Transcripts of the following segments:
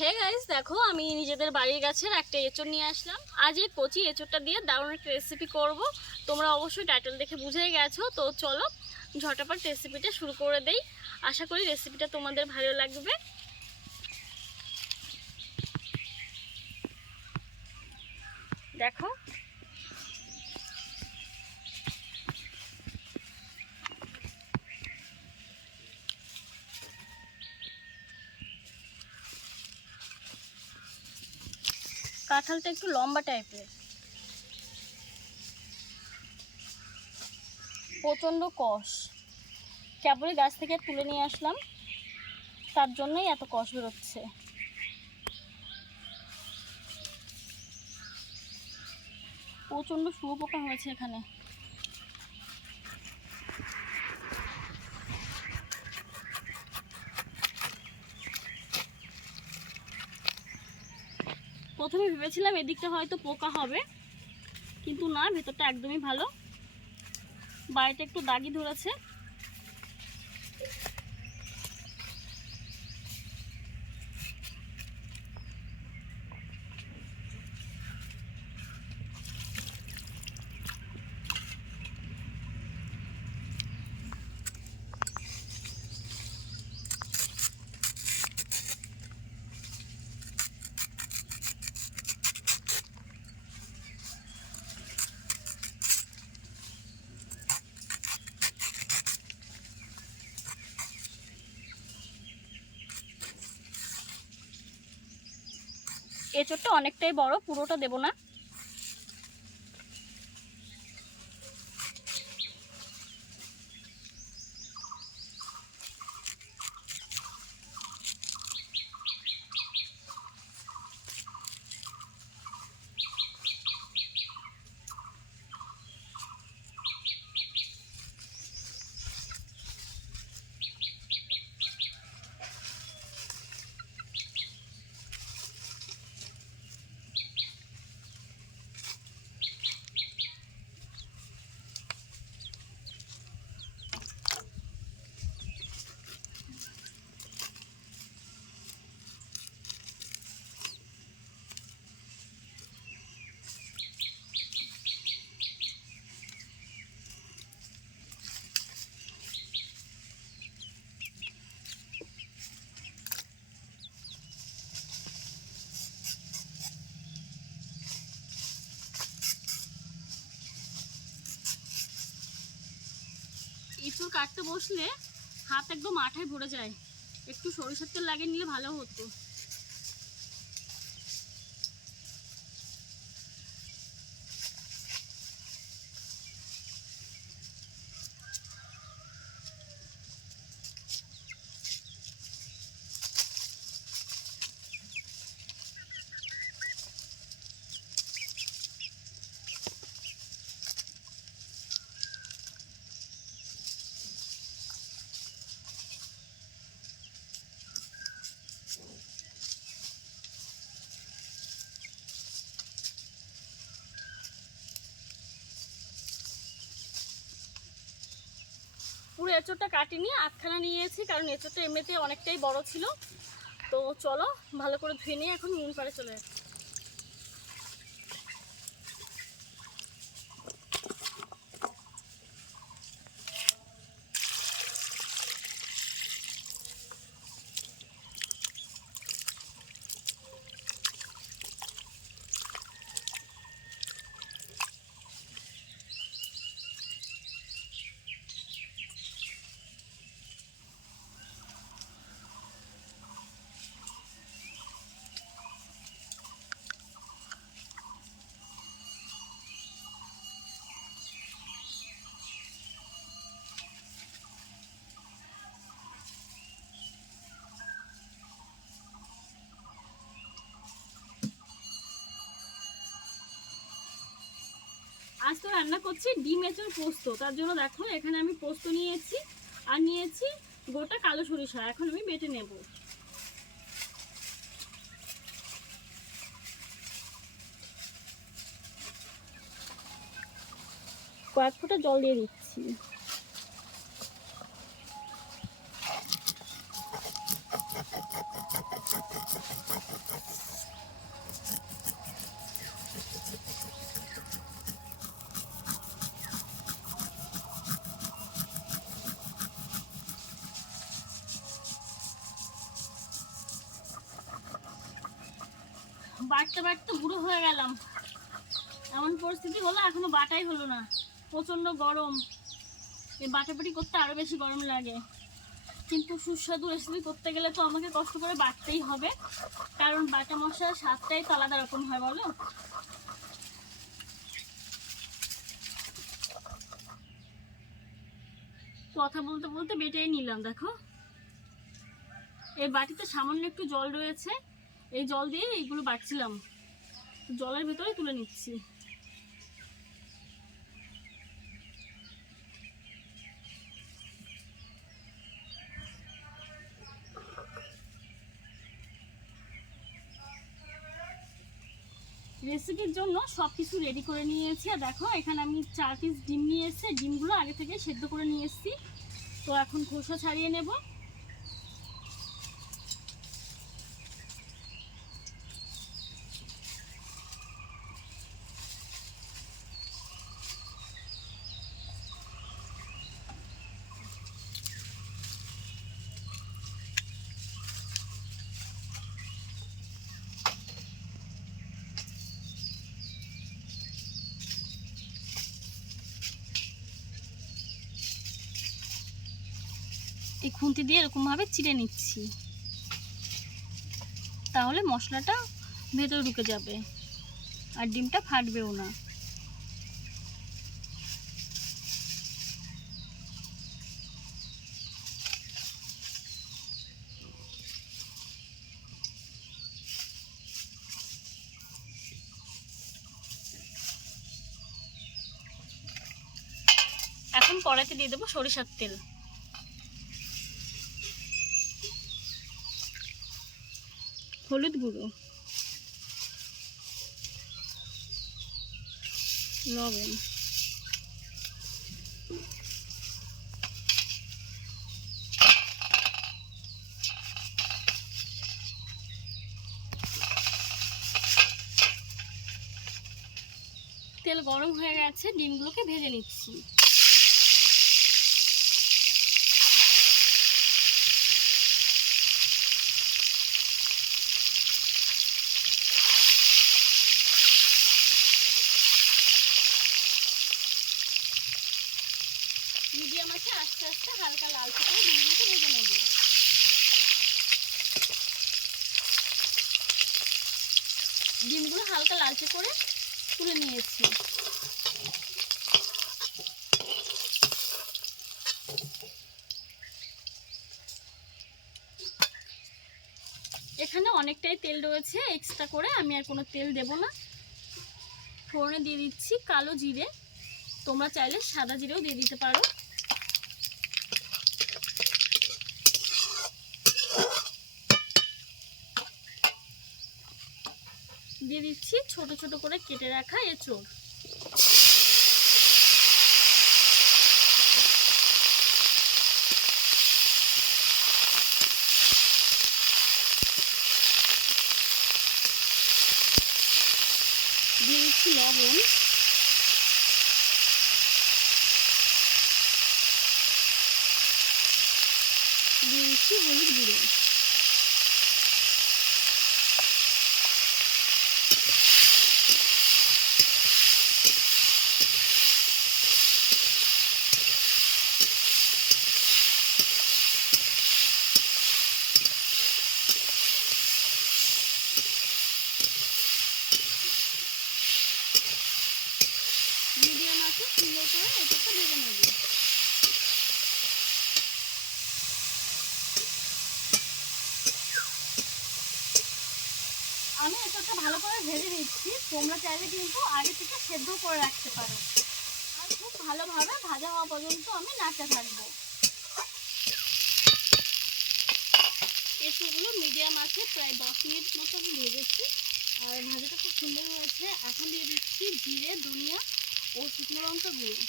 Hey guys দেখো, আমি নিজেদের বাড়ির গাছের একটা এঁচড় নিয়ে আসলাম। আজ এই কচি এঁচড়টা দিয়ে দারুণ একটা রেসিপি করব। তোমরা অবশ্যই টাইটেল দেখে বুঝেই গেছো, তো চলো ঝটাপট রেসিপিটা শুরু করে দেই। আশা করি রেসিপিটা তোমাদের ভালো লাগবে। দেখো কাঁঠালটা একটু লম্বা টাইপের। প্রচণ্ড কষ। কেবলই গাছ থেকে তুলে নিয়ে আসলাম। তার জন্যই এত কষ বেরোচ্ছে। প্রচণ্ড শুয়োপোকা হয়েছে এখানে। প্রথমে ভেবেছিলাম এদিকটা হয়তো পোকা হবে, কিন্তু না, ভেতরটা একদমই ভালো। বাড়িটা একটু দাগি ধরেছে। এঁচড়টা অনেকটাই বড় পুরোটা দেবো না। এঁচড় কাটতে বসলে হাত একদম আঠায় ভরে যায়। একটু সরিষার তেল লাগিয়ে নিলে ভালো হতো। পুরো এঁচড়টা কাটিনি, আটখানা নিয়েছি, কারণ এঁচড়টা এমনিতে অনেকটাই বড় ছিল। তো চলো, ভালো করে ধুয়ে নিয়ে এখন নুন পাড়ে চলে যাচ্ছি আজ তো রান্না করছি, ডিম এঁচড় পোস্ত। তার জন্য দেখো, এখানে আমি পোস্ত নিয়েছি, আর নিয়েছি গোটা কালো সরিষা। এখন আমি বেটে নেব। কয়েক ফোঁটা জল দিয়ে দিচ্ছি। বাড়তে বাড়তে বুড়ো হয়ে গেলাম। এমন পরিস্থিতি হলো, এখনও বাটাই হলো না। প্রচণ্ড গরম। এই বাটাবাটি করতে আরও বেশি গরম লাগে। কিন্তু সুস্বাদু রেসিপি করতে গেলে তো আমাকে কষ্ট করে বাটতেই হবে। কারণ বাটা মশলার স্বাদটাই তো আলাদা রকম হয়, বলো? কথা বলতে বলতে বেটেই নিলাম, দেখো। এই বাটিতে সামান্য একটু জল রয়েছে। এই জল দিয়ে এইগুলো বাটছিলাম। জলের ভেতরে তুলে নিচ্ছি। রেসিপির জন্য সব কিছু রেডি করে নিয়েছি। আর দেখো, এখানে আমি চার পিস ডিম নিয়ে এসেছি ডিমগুলো আগে থেকে সেদ্ধ করে নিয়ে এসেছি। তো এখন খোসা ছাড়িয়ে নেব। এই খুন্তি দিয়ে এরকমভাবে চিড়ে নিচ্ছি। তাহলে মশলাটা ভেতরে ঢুকে যাবে আর ডিমটা ফাটবেও না। এখন কড়াইতে দিয়ে দেবো সরিষার তেল। হলুদ গুঁড়ো। লবণ। তেল গরম হয়ে গেছে ডিমগুলোকে ভেজে নিচ্ছি মিডিয়াম হালকা লালচে করে ডিমগুলোকে ভেজে নেব। ডিমগুলো হালকা লালচে করে তুলে নিয়েছি। এখানে অনেকটাই তেল রয়েছে এক্সট্রা করে আমি আর কোনো তেল দেব না। ফোড়নে দিয়ে দিচ্ছি কালো জিরে। তোমরা চাইলে সাদা জিরেও দিয়ে দিতে পারো। দিয়ে দিচ্ছি ছোট ছোট করে কেটে রাখা এঁচড়। দিয়ে দিচ্ছি লবণ। দিয়ে দিচ্ছি হলুদ গুঁড়ো মিডিয়াম আছে সুন্দর আমি এটাকে ভালো করে ভেজে নিচ্ছি। তোমরা চাইলে কিন্তু আগে থেকে সেদ্ধ করে রাখতে পারো। আর খুব ভালোভাবে ভাজা হওয়া পর্যন্ত আমি নাড়তে থাকব। এসবগুলো মিডিয়াম আছে, প্রায় দশ মিনিট মতো আমি ভেজেছি। আর ভাজাটা খুব সুন্দর হয়েছে। এখন দিয়ে দিচ্ছি জিরে, ধনিয়া ও শুকনো লঙ্কা গুঁড়ো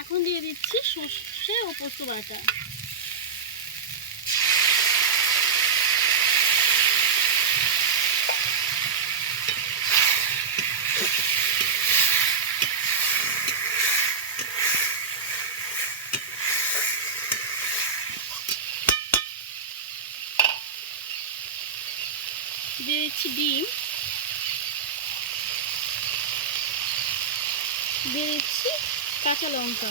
এখন দিয়ে দিচ্ছি সর্ষে ও পোস্ত বাটা দিয়ে দিচ্ছি ডিম। দিয়ে দিচ্ছি কাঁচা লঙ্কা।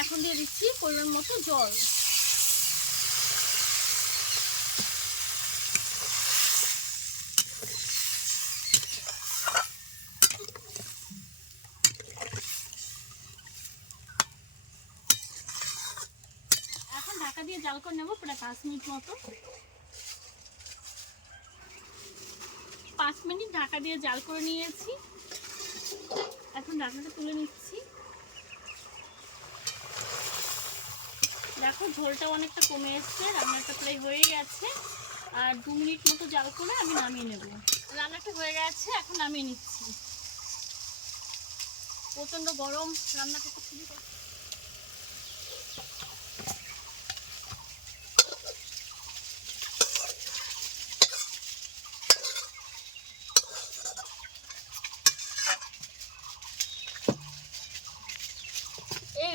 এখন দিয়ে দিচ্ছি পরিমাণ মতো জল এখন ঢাকা দিয়ে জাল করে নেব প্রায় পাঁচ মিনিট মতো। পাঁচ মিনিট ঢাকা দিয়ে জাল করে নিয়েছি। এখন ঢাকাটা তুলে নিচ্ছি। দেখো ঝোলটা অনেকটা কমে এসছে, রান্নাটা প্রায় হয়ে গেছে। আর দু মিনিট মতো জাল করে আমি নামিয়ে নেব। রান্নাটা হয়ে গেছে, এখন নামিয়ে নিচ্ছি। প্রচণ্ড গরম রান্না করতে খুবই কষ্ট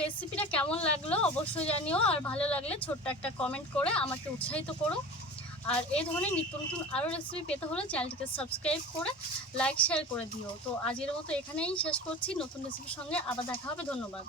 রেসিপিটা কেমন লাগল অবশ্যই জানিও, আর ভালো লাগলে ছোট্ট একটা কমেন্ট করে আমাকে উৎসাহিত করো। আর এই ধরনের নিত্য নতুন আরও রেসিপি পেতে হলে চ্যানেলটিকে সাবস্ক্রাইব করে লাইক শেয়ার করে দিও। তো আজের মতো এখানেই শেষ করছি। নতুন রেসিপির সঙ্গে আবার দেখা হবে। ধন্যবাদ।